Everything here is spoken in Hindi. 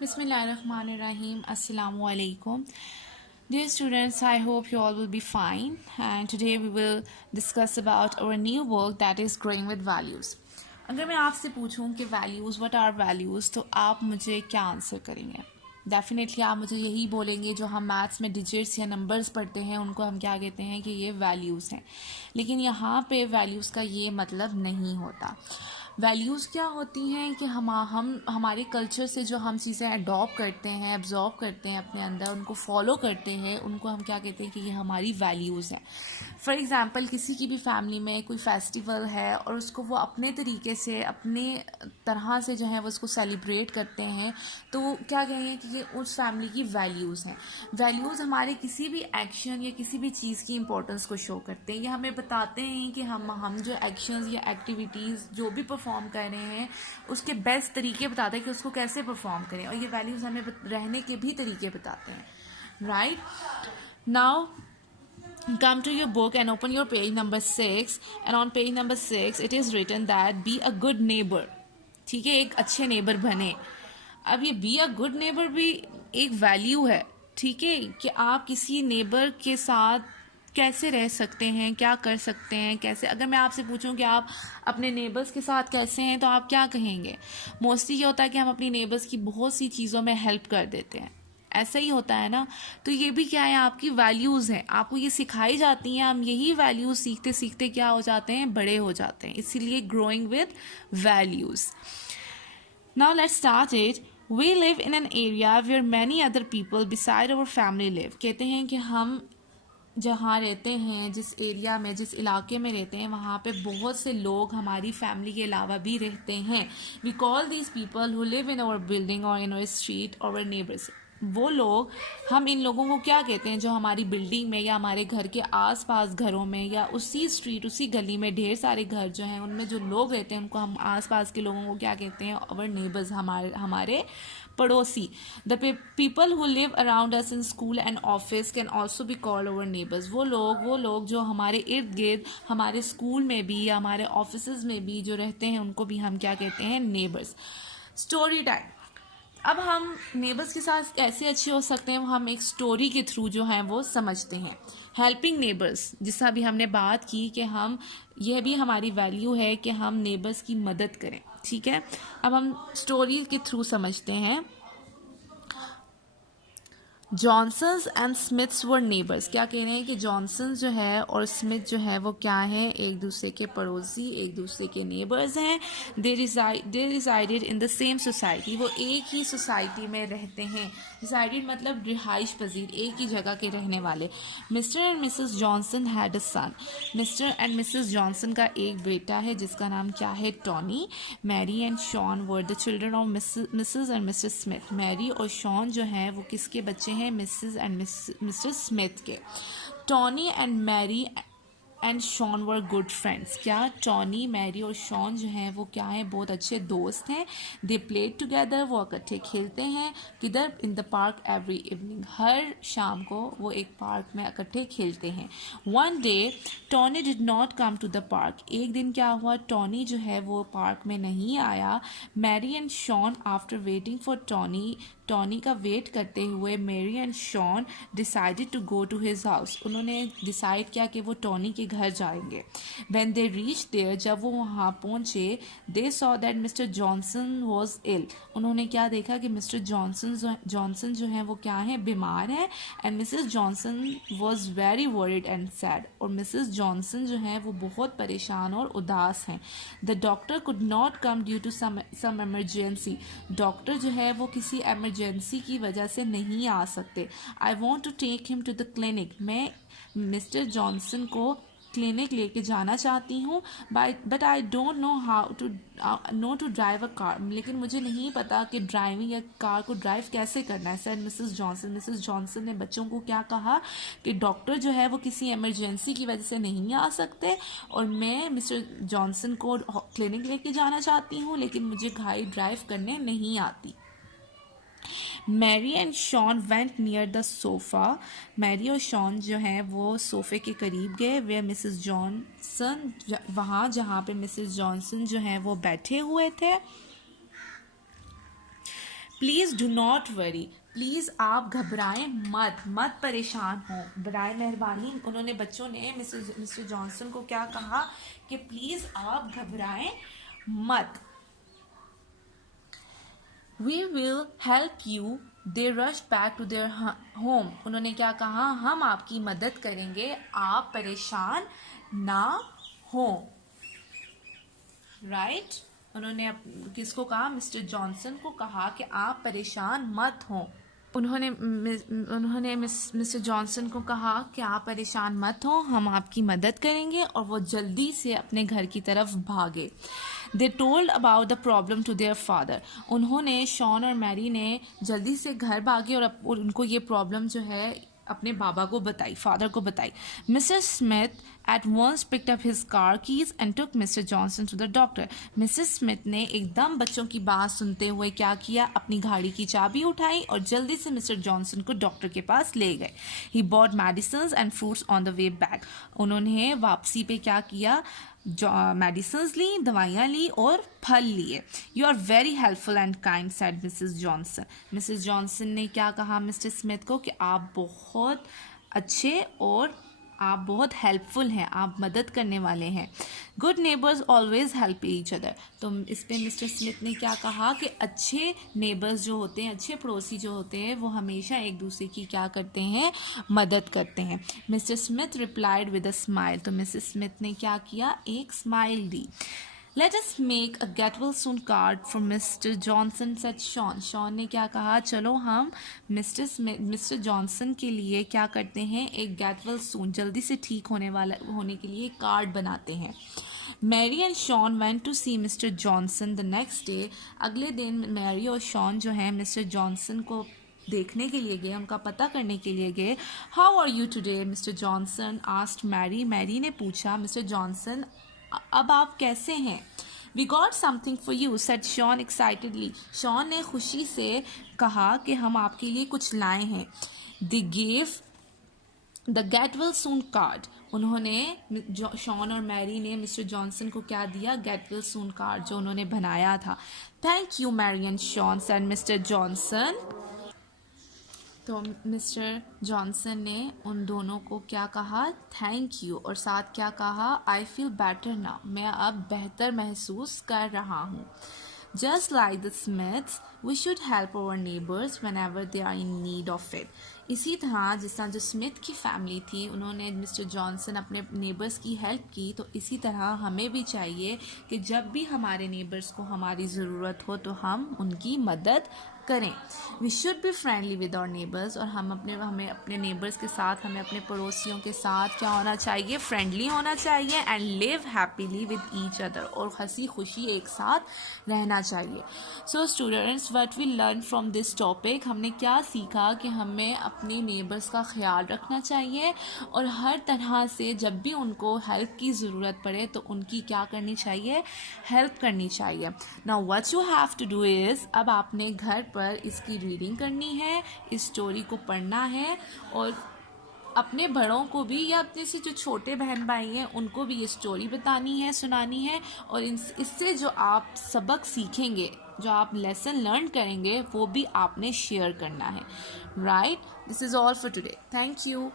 Bismillahirrahmanirrahim. Assalamu alaikum. Dear students, I hope you all will be fine. And today we will discuss about our new book that is Growing with Values. अगर मैं आपसे पूछूं कि values, what are values, तो आप मुझे क्या आंसर करेंगे? डेफिनेटली आप मुझे यही बोलेंगे जो हम मैथ्स में डिजिट्स या नंबर्स पढ़ते हैं उनको हम क्या कहते हैं कि ये वैल्यूज़ हैं. लेकिन यहाँ पे वैल्यूज़ का ये मतलब नहीं होता. वैल्यूज़ क्या होती हैं कि हम हमारे कल्चर से जो हम चीज़ें अडॉप्ट करते हैं, एब्जॉर्ब करते हैं अपने अंदर, उनको फॉलो करते हैं, उनको हम क्या कहते हैं कि ये हमारी वैल्यूज़ हैं. फॉर एग्ज़ाम्पल किसी की भी फैमिली में कोई फेस्टिवल है और उसको वो अपने तरीके से अपने तरह से जो है वो उसको सेलिब्रेट करते हैं, तो क्या कहेंगे कि ये उस फैमिली की वैल्यूज़ हैं. वैल्यूज़ हमारे किसी भी एक्शन या किसी भी चीज़ की इंपॉर्टेंस को शो करते हैं. ये हमें बताते हैं कि हम जो एक्शंस या एक्टिविटीज़ जो भी परफॉर्म कर रहे हैं उसके बेस्ट तरीके बताते हैं कि उसको कैसे परफॉर्म करें, और ये वैल्यूज़ हमें रहने के भी तरीके बताते हैं. Right now come to your book and open your page number 6, and on page number 6 it is written that be a good neighbor. ठीक है, एक अच्छे नेबर बने. अब ये बी अ गुड नेबर भी एक वैल्यू है. ठीक है, कि आप किसी नेबर के साथ कैसे रह सकते हैं, क्या कर सकते हैं, कैसे. अगर मैं आपसे पूछूं कि आप अपने नेबर्स के साथ कैसे हैं तो आप क्या कहेंगे? मोस्टली ये होता है कि हम अपनी नेबर्स की बहुत सी चीज़ों में हेल्प कर देते हैं. ऐसा ही होता है ना. तो ये भी क्या है, आपकी वैल्यूज़ हैं, आपको ये सिखाई जाती हैं. हम यही वैल्यूज़ सीखते सीखते क्या हो जाते हैं, बड़े हो जाते हैं. इसीलिए growing with values. Now let's start it. We live in an area where many other people beside our family live. कहते हैं कि हम जहाँ रहते हैं, जिस एरिया में, जिस इलाके में रहते हैं, वहाँ पे बहुत से लोग हमारी फैमिली के अलावा भी रहते हैं. We call these people who live in our building और इन आवर स्ट्रीट और नेबर्स. वो लोग, हम इन लोगों को क्या कहते हैं जो हमारी बिल्डिंग में या हमारे घर के आसपास घरों में या उसी स्ट्रीट, उसी गली में ढेर सारे घर जो हैं उनमें जो लोग रहते हैं उनको हम आसपास के लोगों को क्या कहते हैं, आवर नेबर्स, हमारे पड़ोसी. The people who live around us in school and office can also be called our neighbours. वो लोग जो हमारे इर्द गिर्द, हमारे स्कूल में भी या हमारे ऑफिस में भी जो रहते हैं उनको भी हम क्या कहते हैं, नेबर्स. Story time. अब हम नेबर्स के साथ कैसे अच्छे हो सकते हैं वो हम एक स्टोरी के थ्रू जो है वो समझते हैं. हेल्पिंग नेबर्स, जिसका भी हमने बात की कि हम, यह भी हमारी वैल्यू है कि हम नेबर्स की मदद करें. ठीक है, अब हम स्टोरी के थ्रू समझते हैं. Johnsons and Smiths were neighbours. क्या कह रहे हैं कि जॉनसन जो है और स्मिथ जो है वो क्या है, एक दूसरे के पड़ोसी, एक दूसरे के नेबर्स हैं. They resided in the same society. वो एक ही सोसाइटी में रहते हैं. रिसाइडेड मतलब रिहाइश पजीर, एक ही जगह के रहने वाले. Mr and Mrs Johnson had a son. Mr and Mrs Johnson का एक बेटा है जिसका नाम क्या है, Tony. Mary and Sean were the children of Mrs and Mr Smith. Mary और शॉन जो है वो किसके बच्चे हैं, मिसेस एंड मिस्टर स्मिथ के. Tony and Mary and Sean were good friends. क्या टॉनी, मैरी और शॉन जो हैं वो क्या हैं, बहुत अच्छे दोस्त हैं. They played together. वो इकट्ठे खेलते हैं. किधर, in the park every evening. हर शाम को वो एक पार्क में इकट्ठे खेलते हैं. One day Tony did not come to the park. एक दिन क्या हुआ, टॉनी जो है वो पार्क में नहीं आया. Mary and Sean after waiting for Tony का वेट करते हुए Mary and Sean decided to go to his house. उन्होंने डिसाइड किया कि वो टॉनी के घर जाएंगे. व्हेन दे रीच देयर, जब वो वहाँ पहुँचे, they saw that Mr Johnson was ill. उन्होंने क्या देखा कि मिस्टर जॉनसन जो है वो क्या है, बीमार है. And Mrs Johnson was very worried and sad. और मिसेस जॉनसन जो है वो बहुत परेशान और उदास हैं. The doctor could not come due to some emergency. Doctor जो है वो किसी एमरजेंसी की वजह से नहीं आ सकते. I want to take him to the clinic. मैं मिस्टर जॉनसन को क्लिनिक लेके जाना चाहती हूँ. But I don't know how to drive a car. लेकिन मुझे नहीं पता कि ड्राइविंग या कार को ड्राइव कैसे करना है, sir Mrs Johnson. Mrs Johnson ने बच्चों को क्या कहा कि डॉक्टर जो है वो किसी इमरजेंसी की वजह से नहीं आ सकते और मैं मिस्टर जॉनसन को क्लिनिक लेके जाना चाहती हूँ, लेकिन मुझे गाड़ी ड्राइव करने नहीं आती. Mary and Sean went near the sofa. Mary और शॉन जो हैं वो सोफ़े के करीब गए. वे मिसेस जॉनसन, वहाँ जहाँ पे मिसेस जॉनसन जो हैं वो बैठे हुए थे. Please do not worry, please आप घबराएं मत, मत परेशान हो, बराए मेहरबानी। उन्होंने बच्चों ने मिस्टर जॉनसन को क्या कहा कि प्लीज़ आप घबराएं मत। We will help you. They rushed back to their home. उन्होंने क्या कहा, हम आपकी मदद करेंगे, आप परेशान ना हो। राइट उन्होंने किसको कहा, मिस्टर जॉनसन को कहा कि आप परेशान मत हो। उन्होंने मिस्टर जॉनसन को कहा कि आप परेशान मत हो, हम आपकी मदद करेंगे, और वो जल्दी से अपने घर की तरफ भागे। They told about the problem to their father. उन्होंने, शॉन और मैरी ने जल्दी से घर भागे और उनको ये प्रॉब्लम जो है अपने बाबा को बताई, फादर को बताई। Mister Smith at once picked up his car keys and took Mr. Johnson to the doctor. Mrs Smith ने एकदम बच्चों की बात सुनते हुए क्या किया, अपनी गाड़ी की चाबी उठाई और जल्दी से मिस्टर जॉनसन को डॉक्टर के पास ले गए। He bought medicines and fruits on the way back. उन्होंने वापसी पे क्या किया, मेडिसिन ली, दवाइयाँ ली और फल लिए। You are very helpful and kind said Mrs Johnson. Mrs Johnson ने क्या कहा मिस्टर स्मिथ को कि आप बहुत अच्छे और आप बहुत हेल्पफुल हैं, आप मदद करने वाले हैं। Good neighbours always help each other. तो इस पर मिस्टर स्मिथ ने क्या कहा कि अच्छे नेबर्स जो होते हैं, अच्छे पड़ोसी जो होते हैं, वो हमेशा एक दूसरे की क्या करते हैं, मदद करते हैं। Mister Smith replied with a smile. तो मिसेस स्मिथ ने क्या किया, एक smile the. Let us make a get well soon card for Mr. Johnson, said Sean. Sean ने क्या कहा, चलो हम मिस्टर जॉनसन के लिए क्या करते हैं, एक get well soon, जल्दी से ठीक होने के लिए कार्ड बनाते हैं। Mary and Sean went to see Mr Johnson the next day. अगले दिन मैरी और शॉन जो हैं मिस्टर जॉनसन को देखने के लिए गए, उनका पता करने के लिए गए। How are you today Mr Johnson, asked Mary. Mary ने पूछा, मिस्टर जॉनसन अब आप कैसे हैं। We got something for you, said Sean excitedly. Sean ने खुशी से कहा कि हम आपके लिए कुछ लाए हैं। They gave the get well soon card. उन्होंने, शॉन और मैरी ने मिस्टर जॉनसन को क्या दिया, गेट वेल सून कार्ड जो उन्होंने बनाया था। Thank you Mary and Sean, said Mr Johnson. तो मिस्टर जॉनसन ने उन दोनों को क्या कहा, थैंक यू, और साथ क्या कहा, आई फील बेटर नाउ, मैं अब बेहतर महसूस कर रहा हूँ। Just like the Smiths we should help our neighbours whenever they are in need of it. इसी तरह जिस तरह जो स्मिथ की फैमिली थी, उन्होंने मिस्टर जॉनसन अपने नेबर्स की हेल्प की, तो इसी तरह हमें भी चाहिए कि जब भी हमारे नेबर्स को हमारी ज़रूरत हो तो हम उनकी मदद करें। We should be friendly with our neighbours, और हमें अपने नेबर्स के साथ, हमें अपने पड़ोसियों के साथ क्या होना चाहिए, फ्रेंडली होना चाहिए। And live happily with each other, और हंसी खुशी एक साथ रहना चाहिए। So students, what we learn from this topic, हमने क्या सीखा कि हमें अपने नेबर्स का ख्याल रखना चाहिए और हर तरह से जब भी उनको हेल्प की ज़रूरत पड़े तो उनकी क्या करनी चाहिए, हेल्प करनी चाहिए। Now what you have to do is, अब आपने घर पर इसकी रीडिंग करनी है, इस स्टोरी को पढ़ना है, और अपने बड़ों को भी या अपने से जो छोटे बहन भाई हैं उनको भी ये स्टोरी बतानी है, सुनानी है, और इससे जो आप सबक सीखेंगे, जो आप लेसन लर्न करेंगे, वो भी आपने शेयर करना है। Right, this is all for today. Thank you.